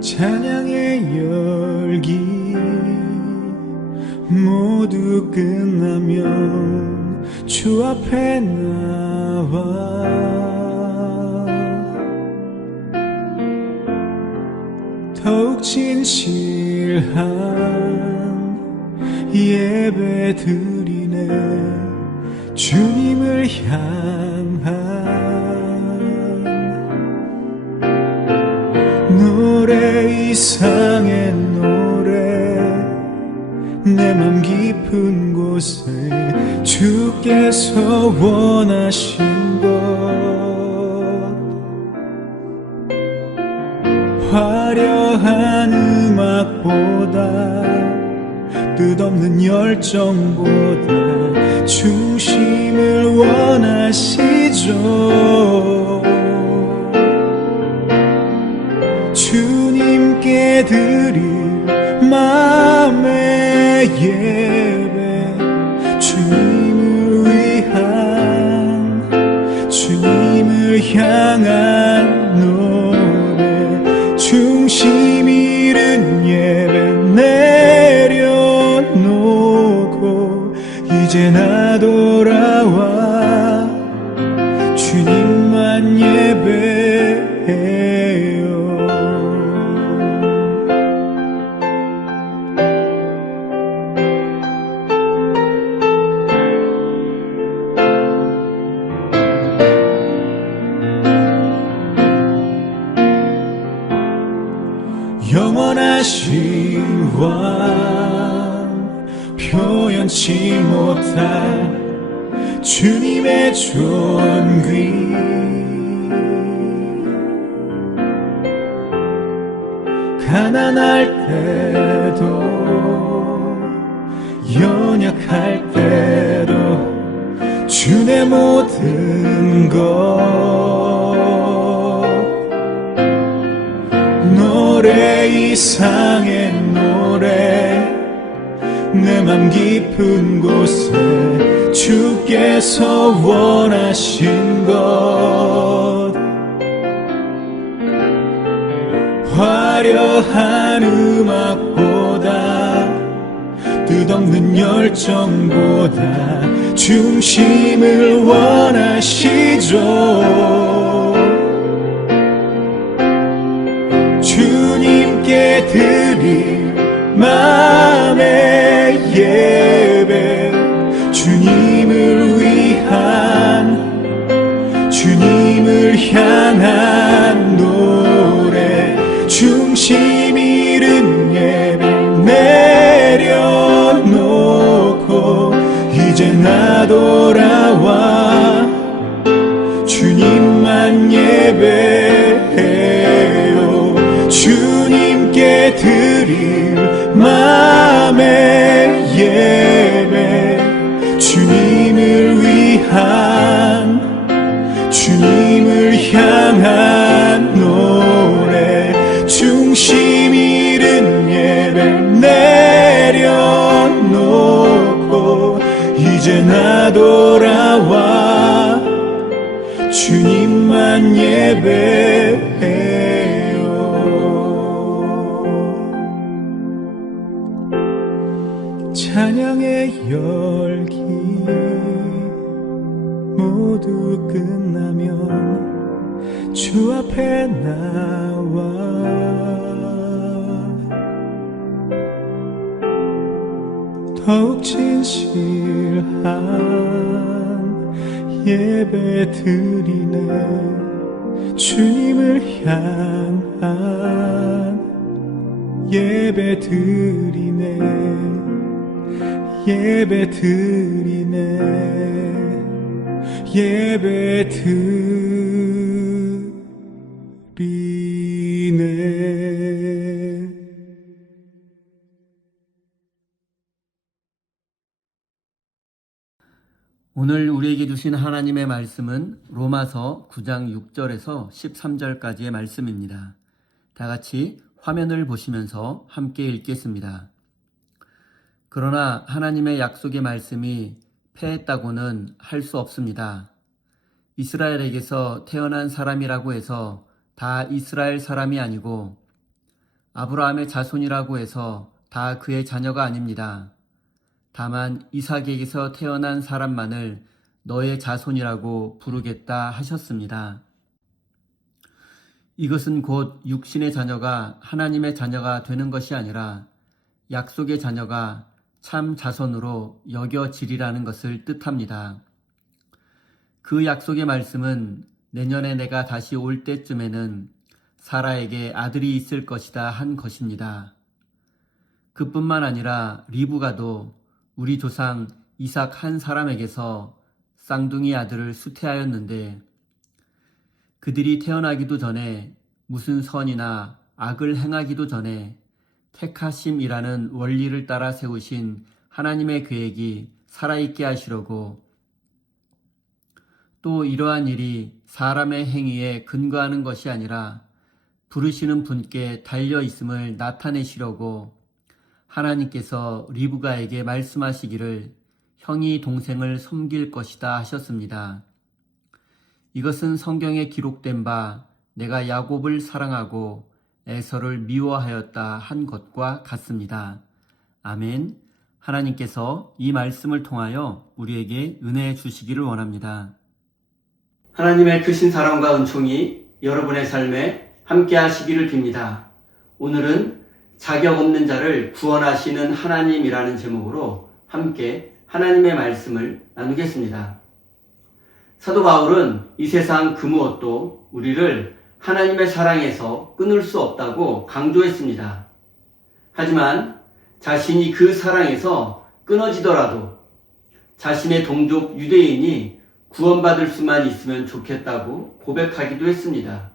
찬양의 열기 모두 끝나면 주 앞에 나와 더욱 진실한 예배 드리네. 주님을 향한 노래 이상의 노래 내 맘 깊은 곳에 주께서 원하신 것 화려한 음악보다 끝없는 열정보다 중심을 원하시죠. 주님께 드릴 마음의 예배 주님을 위한 주님을 향한 노래 중심 잃은 예배 내려놓고 이제 나 돌아와 주님만 예배해요. 영원하신 왕 표현치 못할 주님의 존귀 가난할 때도 연약할 때도 주의 모든 것 노래 이상의 노래 내 맘 깊은 곳에 주께서 원하신 것 화려한 음악보다 끝없는 열정보다 중심을 원하시죠. 주님께 드릴 마음의 예배 주님을 위한 주님을 향한 노래 중심 잃은 예배 내려놓고 이제 나 돌아와 주님만 예배해요. 주님께 드릴 마음의 예배 주님을 위한 주님을 향한 노래 중심 잃은 예배 내려놓고 이제 나 돌아와 주님만 예배해요. 찬양의 열기 모두 끝나면 주 앞에 나와 더욱 진실한 예배 드리네. 주님을 향한 예배 드리네. 예배 드리네. 예배 드리네. 오늘 우리에게 주신 하나님의 말씀은 로마서 9장 6절에서 13절까지의 말씀입니다. 다 같이 화면을 보시면서 함께 읽겠습니다. 그러나 하나님의 약속의 말씀이 패했다고는 할 수 없습니다. 이스라엘에게서 태어난 사람이라고 해서 다 이스라엘 사람이 아니고 아브라함의 자손이라고 해서 다 그의 자녀가 아닙니다. 다만 이삭에게서 태어난 사람만을 너의 자손이라고 부르겠다 하셨습니다. 이것은 곧 육신의 자녀가 하나님의 자녀가 되는 것이 아니라 약속의 자녀가 참 자손으로 여겨지리라는 것을 뜻합니다. 그 약속의 말씀은 내년에 내가 다시 올 때쯤에는 사라에게 아들이 있을 것이다 한 것입니다. 그뿐만 아니라 리브가도 우리 조상 이삭 한 사람에게서 쌍둥이 아들을 수태하였는데 그들이 태어나기도 전에 무슨 선이나 악을 행하기도 전에 택하심이라는 원리를 따라 세우신 하나님의 계획이 살아있게 하시려고 또 이러한 일이 사람의 행위에 근거하는 것이 아니라 부르시는 분께 달려 있음을 나타내시려고 하나님께서 리브가에게 말씀하시기를 형이 동생을 섬길 것이다 하셨습니다. 이것은 성경에 기록된 바 내가 야곱을 사랑하고 에서를 미워하였다 한 것과 같습니다. 아멘. 하나님께서 이 말씀을 통하여 우리에게 은혜 주시기를 원합니다. 하나님의 크신 사랑과 은총이 여러분의 삶에 함께 하시기를 빕니다. 오늘은 자격 없는 자를 구원하시는 하나님이라는 제목으로 함께 하나님의 말씀을 나누겠습니다. 사도 바울은 이 세상 그 무엇도 우리를 하나님의 사랑에서 끊을 수 없다고 강조했습니다. 하지만 자신이 그 사랑에서 끊어지더라도 자신의 동족 유대인이 구원받을 수만 있으면 좋겠다고 고백하기도 했습니다.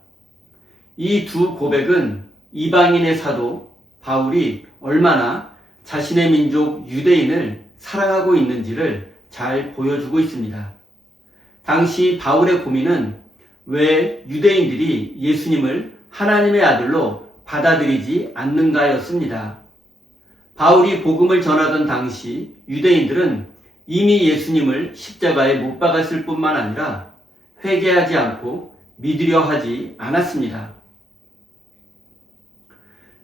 이 두 고백은 이방인의 사도 바울이 얼마나 자신의 민족 유대인을 사랑하고 있는지를 잘 보여주고 있습니다. 당시 바울의 고민은 왜 유대인들이 예수님을 하나님의 아들로 받아들이지 않는가였습니다. 바울이 복음을 전하던 당시 유대인들은 이미 예수님을 십자가에 못 박았을 뿐만 아니라 회개하지 않고 믿으려 하지 않았습니다.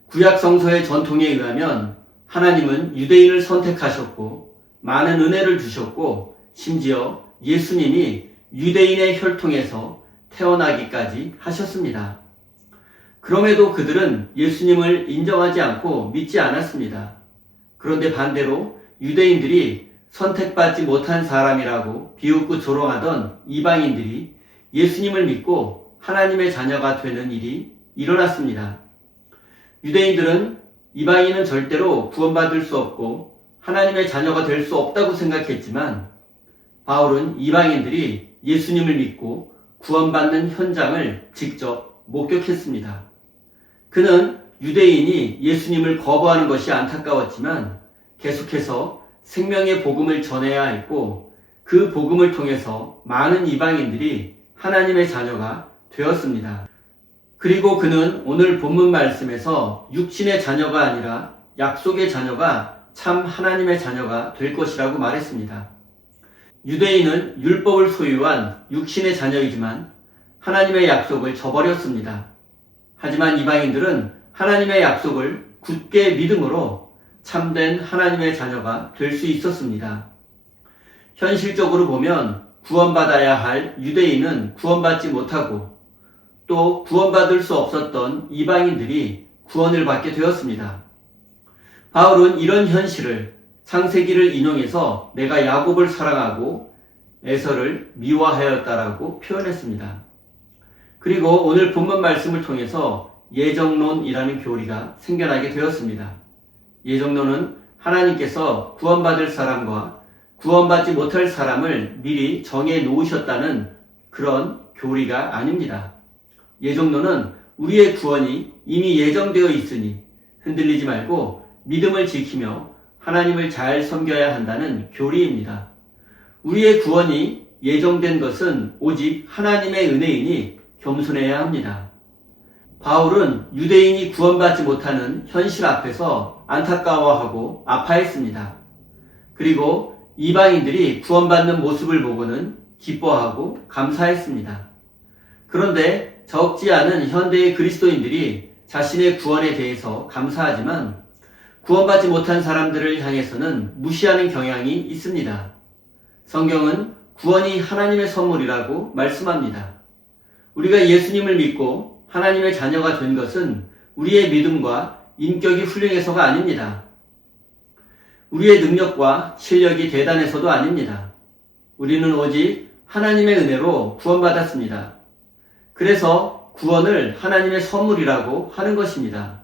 구약 성서의 전통에 의하면 하나님은 유대인을 선택하셨고 많은 은혜를 주셨고 심지어 예수님이 유대인의 혈통에서 태어나기까지 하셨습니다. 그럼에도 그들은 예수님을 인정하지 않고 믿지 않았습니다. 그런데 반대로 유대인들이 선택받지 못한 사람이라고 비웃고 조롱하던 이방인들이 예수님을 믿고 하나님의 자녀가 되는 일이 일어났습니다. 유대인들은 이방인은 절대로 구원받을 수 없고 하나님의 자녀가 될 수 없다고 생각했지만 바울은 이방인들이 예수님을 믿고 구원받는 현장을 직접 목격했습니다. 그는 유대인이 예수님을 거부하는 것이 안타까웠지만 계속해서 생명의 복음을 전해야 했고 그 복음을 통해서 많은 이방인들이 하나님의 자녀가 되었습니다. 그리고 그는 오늘 본문 말씀에서 육신의 자녀가 아니라 약속의 자녀가 참 하나님의 자녀가 될 것이라고 말했습니다. 유대인은 율법을 소유한 육신의 자녀이지만 하나님의 약속을 저버렸습니다. 하지만 이방인들은 하나님의 약속을 굳게 믿음으로 참된 하나님의 자녀가 될 수 있었습니다. 현실적으로 보면 구원받아야 할 유대인은 구원받지 못하고 또 구원받을 수 없었던 이방인들이 구원을 받게 되었습니다. 바울은 이런 현실을 창세기를 인용해서 내가 야곱을 사랑하고 에서를 미워하였다라고 표현했습니다. 그리고 오늘 본문 말씀을 통해서 예정론이라는 교리가 생겨나게 되었습니다. 예정론은 하나님께서 구원받을 사람과 구원받지 못할 사람을 미리 정해 놓으셨다는 그런 교리가 아닙니다. 예정론은 우리의 구원이 이미 예정되어 있으니 흔들리지 말고 믿음을 지키며 하나님을 잘 섬겨야 한다는 교리입니다. 우리의 구원이 예정된 것은 오직 하나님의 은혜이니 겸손해야 합니다. 바울은 유대인이 구원받지 못하는 현실 앞에서 안타까워하고 아파했습니다. 그리고 이방인들이 구원받는 모습을 보고는 기뻐하고 감사했습니다. 그런데 적지 않은 현대의 그리스도인들이 자신의 구원에 대해서 감사하지만 구원받지 못한 사람들을 향해서는 무시하는 경향이 있습니다. 성경은 구원이 하나님의 선물이라고 말씀합니다. 우리가 예수님을 믿고 하나님의 자녀가 된 것은 우리의 믿음과 인격이 훌륭해서가 아닙니다. 우리의 능력과 실력이 대단해서도 아닙니다. 우리는 오직 하나님의 은혜로 구원받았습니다. 그래서 구원을 하나님의 선물이라고 하는 것입니다.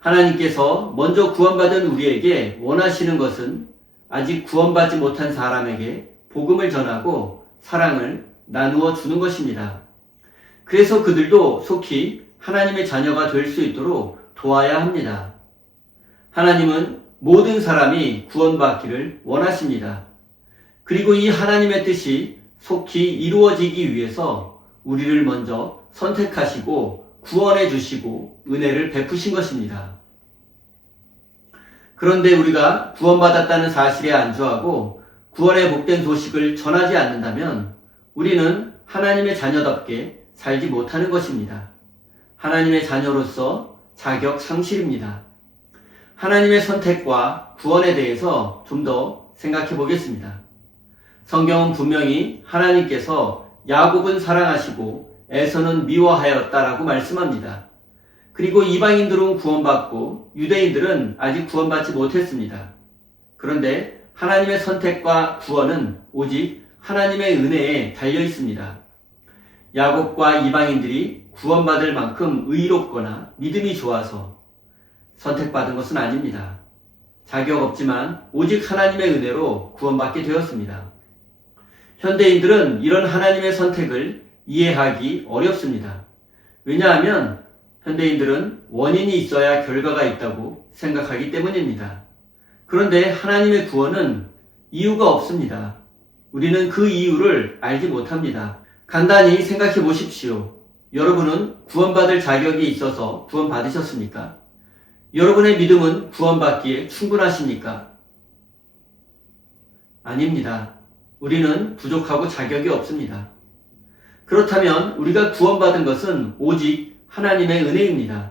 하나님께서 먼저 구원받은 우리에게 원하시는 것은 아직 구원받지 못한 사람에게 복음을 전하고 사랑을 나누어 주는 것입니다. 그래서 그들도 속히 하나님의 자녀가 될 수 있도록 도와야 합니다. 하나님은 모든 사람이 구원받기를 원하십니다. 그리고 이 하나님의 뜻이 속히 이루어지기 위해서 우리를 먼저 선택하시고 구원해 주시고 은혜를 베푸신 것입니다. 그런데 우리가 구원받았다는 사실에 안주하고 구원의 복된 소식을 전하지 않는다면 우리는 하나님의 자녀답게 살지 못하는 것입니다. 하나님의 자녀로서 자격 상실입니다. 하나님의 선택과 구원에 대해서 좀 더 생각해 보겠습니다. 성경은 분명히 하나님께서 야곱은 사랑하시고 에서는 미워하였다라고 말씀합니다. 그리고 이방인들은 구원받고 유대인들은 아직 구원받지 못했습니다. 그런데 하나님의 선택과 구원은 오직 하나님의 은혜에 달려 있습니다. 야곱과 이방인들이 구원받을 만큼 의롭거나 믿음이 좋아서 선택받은 것은 아닙니다. 자격 없지만 오직 하나님의 은혜로 구원받게 되었습니다. 현대인들은 이런 하나님의 선택을 이해하기 어렵습니다. 왜냐하면 현대인들은 원인이 있어야 결과가 있다고 생각하기 때문입니다. 그런데 하나님의 구원은 이유가 없습니다. 우리는 그 이유를 알지 못합니다. 간단히 생각해 보십시오. 여러분은 구원받을 자격이 있어서 구원받으셨습니까? 여러분의 믿음은 구원받기에 충분하십니까? 아닙니다. 우리는 부족하고 자격이 없습니다. 그렇다면 우리가 구원받은 것은 오직 하나님의 은혜입니다.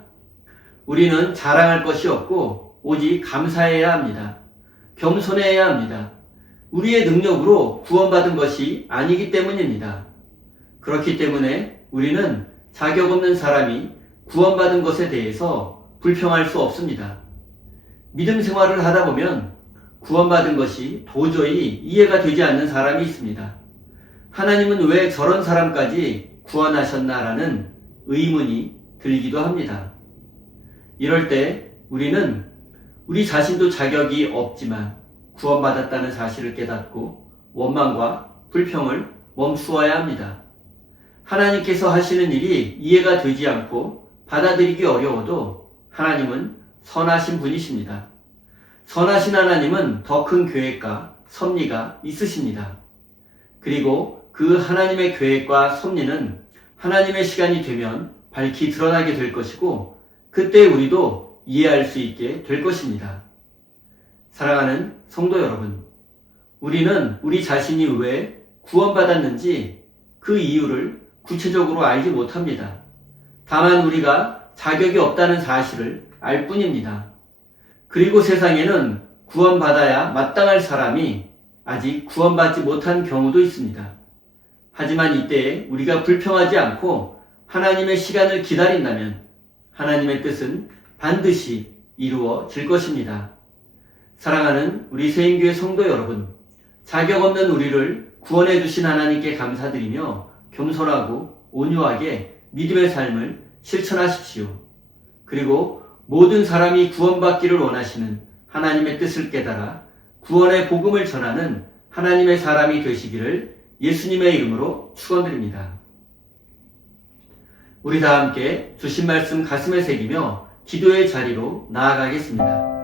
우리는 자랑할 것이 없고 오직 감사해야 합니다. 겸손해야 합니다. 우리의 능력으로 구원받은 것이 아니기 때문입니다. 그렇기 때문에 우리는 자격 없는 사람이 구원받은 것에 대해서 불평할 수 없습니다. 믿음 생활을 하다 보면 구원받은 것이 도저히 이해가 되지 않는 사람이 있습니다. 하나님은 왜 저런 사람까지 구원하셨나라는 의문이 들기도 합니다. 이럴 때 우리는 우리 자신도 자격이 없지만 구원받았다는 사실을 깨닫고 원망과 불평을 멈추어야 합니다. 하나님께서 하시는 일이 이해가 되지 않고 받아들이기 어려워도 하나님은 선하신 분이십니다. 선하신 하나님은 더 큰 계획과 섭리가 있으십니다. 그리고 그 하나님의 계획과 섭리는 하나님의 시간이 되면 밝히 드러나게 될 것이고 그때 우리도 이해할 수 있게 될 것입니다. 사랑하는 성도 여러분, 우리는 우리 자신이 왜 구원받았는지 그 이유를 구체적으로 알지 못합니다. 다만 우리가 자격이 없다는 사실을 알 뿐입니다. 그리고 세상에는 구원받아야 마땅할 사람이 아직 구원받지 못한 경우도 있습니다. 하지만 이때에 우리가 불평하지 않고 하나님의 시간을 기다린다면 하나님의 뜻은 반드시 이루어질 것입니다. 사랑하는 우리 세인교회 성도 여러분, 자격 없는 우리를 구원해 주신 하나님께 감사드리며 겸손하고 온유하게 믿음의 삶을 실천하십시오. 그리고 모든 사람이 구원받기를 원하시는 하나님의 뜻을 깨달아 구원의 복음을 전하는 하나님의 사람이 되시기를 예수님의 이름으로 축원드립니다. 우리 다 함께 주신 말씀 가슴에 새기며 기도의 자리로 나아가겠습니다.